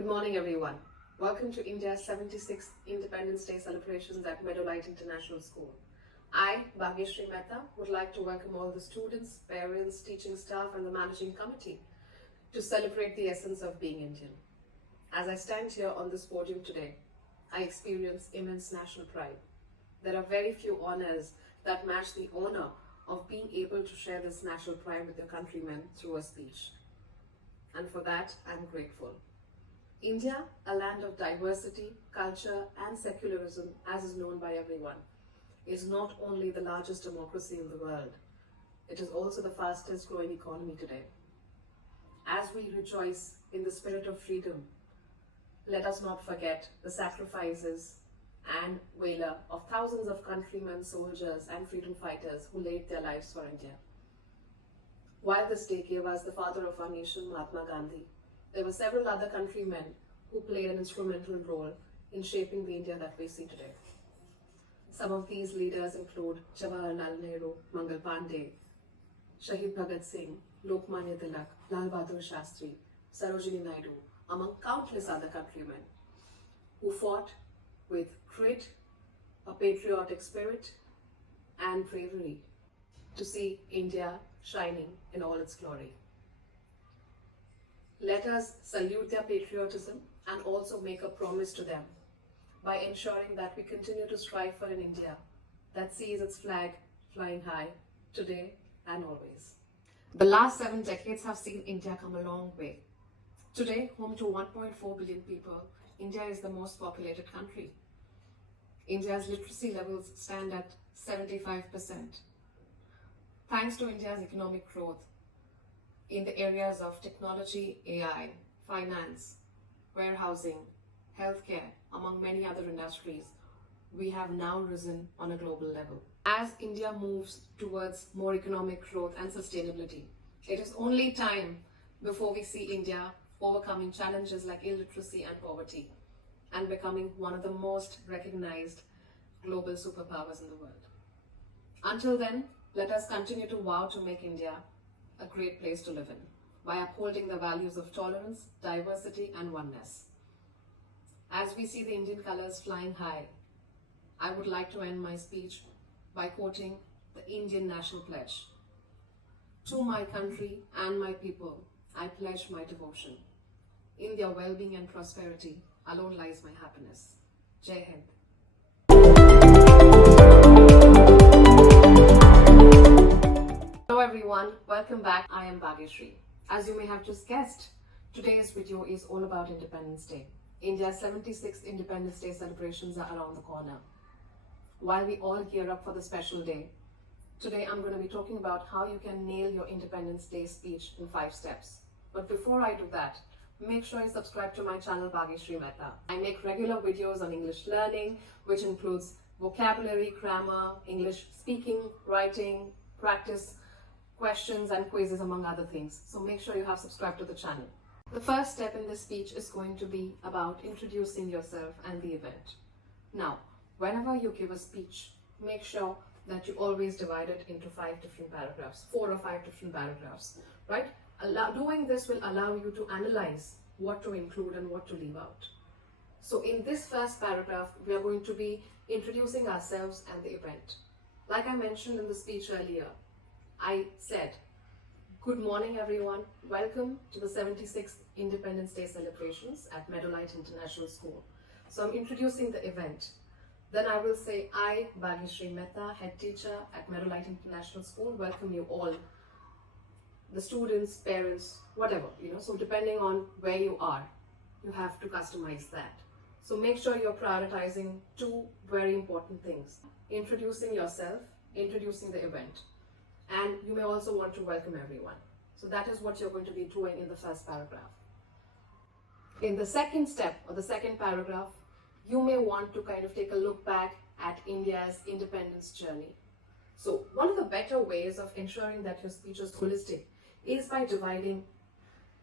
Good morning, everyone. Welcome to India's 76th Independence Day celebrations at Meadow Light International School. I, Bageshree Mehta, would like to welcome all the students, parents, teaching staff, and the managing committee to celebrate the essence of being Indian. As I stand here on this podium today, I experience immense national pride. There are very few honors that match the honor of being able to share this national pride with your countrymen through a speech. And for that, I'm grateful. India, a land of diversity, culture, and secularism, as is known by everyone, is not only the largest democracy in the world, it is also the fastest growing economy today. As we rejoice in the spirit of freedom, let us not forget the sacrifices and valor of thousands of countrymen, soldiers, and freedom fighters who laid their lives for India. While this day gave us the father of our nation, Mahatma Gandhi, there were several other countrymen who played an instrumental role in shaping the India that we see today. Some of these leaders include Jawaharlal Nehru, Mangal Pandey, Shahid Bhagat Singh, Lokmanya Tilak, Lal Bahadur Shastri, Sarojini Naidu, among countless other countrymen who fought with grit, a patriotic spirit, and bravery to see India shining in all its glory. Let us salute their patriotism and also make a promise to them by ensuring that we continue to strive for an India that sees its flag flying high today and always. The last 7 decades have seen India come a long way. Today, home to 1.4 billion people, India is the most populated country. India's literacy levels stand at 75%. Thanks to India's economic growth, in the areas of technology, AI, finance, warehousing, healthcare, among many other industries, we have now risen on a global level. As India moves towards more economic growth and sustainability, it is only time before we see India overcoming challenges like illiteracy and poverty and becoming one of the most recognized global superpowers in the world. Until then, let us continue to vow to make India a great place to live in by upholding the values of tolerance, diversity, and oneness. As we see the Indian colors flying high, I would like to end my speech by quoting the Indian National Pledge. To my country and my people, I pledge my devotion. In their well-being and prosperity alone lies my happiness. Jai Hind. Hello everyone, welcome back. I am Bageshree. As you may have just guessed, today's video is all about Independence Day. India's 76th Independence Day celebrations are around the corner. While we all gear up for the special day, today I'm going to be talking about how you can nail your Independence Day speech in 5 steps. But before I do that, make sure you subscribe to my channel Bageshree Mehta. I make regular videos on English learning, which includes vocabulary, grammar, English speaking, writing, practice, questions and quizzes, among other things. So make sure you have subscribed to the channel. The first step in this speech is going to be about introducing yourself and the event. Now, whenever you give a speech, make sure that you always divide it into 5 different paragraphs, 4 or 5 different paragraphs, right? Doing this will allow you to analyze what to include and what to leave out. So in this first paragraph, we are going to be introducing ourselves and the event. Like I mentioned in the speech earlier, I said, good morning everyone, welcome to the 76th Independence Day celebrations at Meadow Light International School. So I'm introducing the event. Then I will say, I, Bageshree Mehta, head teacher at Meadow Light International School, welcome you all, the students, parents, whatever, so depending on where you are, you have to customize that. So make sure you're prioritizing 2 very important things: introducing yourself, introducing the event. And you may also want to welcome everyone. So that is what you're going to be doing in the first paragraph. In the second step, or the second paragraph, you may want to kind of take a look back at India's independence journey. So one of the better ways of ensuring that your speech is holistic is by dividing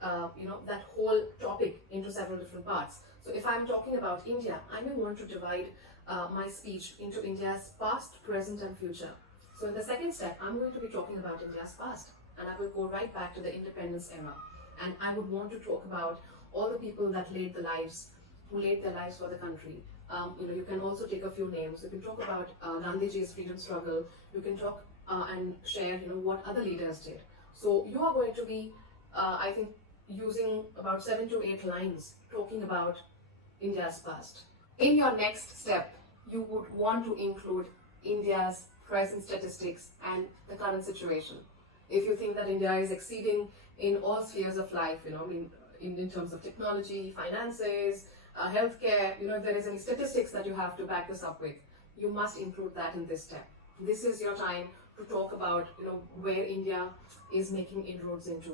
that whole topic into several different parts. So if I'm talking about India, I may want to divide my speech into India's past, present, and future. So in the second step, I'm going to be talking about India's past, and I will go right back to the independence era. And I would want to talk about all the people that who laid their lives for the country. You can also take a few names. You can talk about Gandhiji's freedom struggle. You can talk and share, what other leaders did. So you are going to be, I think, using about 7 to 8 lines talking about India's past. In your next step, you would want to include India's present statistics and the current situation. If you think that India is exceeding in all spheres of life, in terms of technology, finances, healthcare, if there is any statistics that you have to back this up with, you must include that in this step. This is your time to talk about, where India is making inroads into,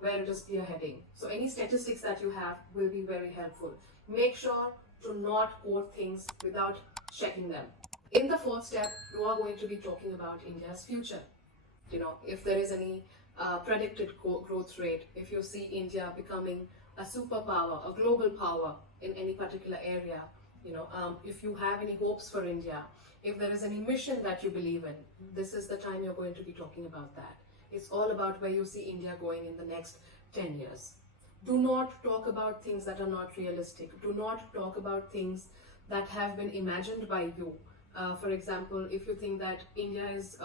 where it is spearheading. So any statistics that you have will be very helpful. Make sure to not quote things without checking them. In the fourth step, you are going to be talking about India's future. If there is any predicted growth rate, if you see India becoming a superpower, a global power in any particular area, if you have any hopes for India, if there is any mission that you believe in, this is the time you're going to be talking about that. It's all about where you see India going in the next 10 years. Do not talk about things that are not realistic. Do not talk about things that have been imagined by you. For example, if you think that India is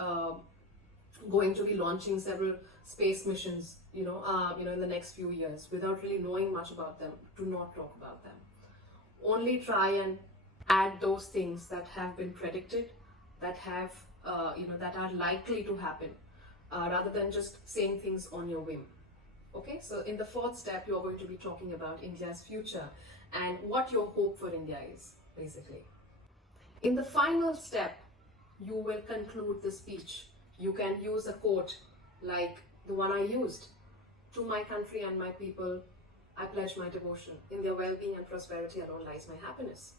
going to be launching several space missions, in the next few years, without really knowing much about them, do not talk about them. Only try and add those things that have been predicted, that have, that are likely to happen, rather than just saying things on your whim. Okay, so in the fourth step, you're going to be talking about India's future and what your hope for India is, basically. In the final step, you will conclude the speech. You can use a quote like the one I used. To my country and my people, I pledge my devotion. In their well-being and prosperity alone lies my happiness.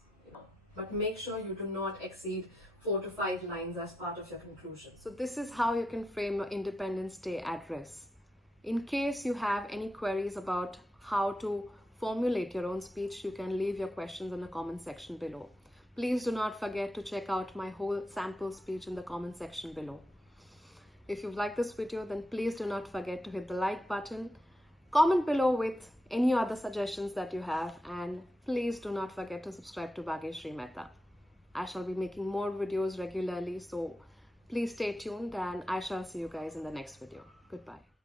But make sure you do not exceed 4 to 5 lines as part of your conclusion. So this is how you can frame your Independence Day address. In case you have any queries about how to formulate your own speech, you can leave your questions in the comment section below. Please do not forget to check out my whole sample speech in the comment section below. If you've liked this video, then please do not forget to hit the like button. Comment below with any other suggestions that you have, and please do not forget to subscribe to Bageshree Mehta. I shall be making more videos regularly, so please stay tuned and I shall see you guys in the next video. Goodbye.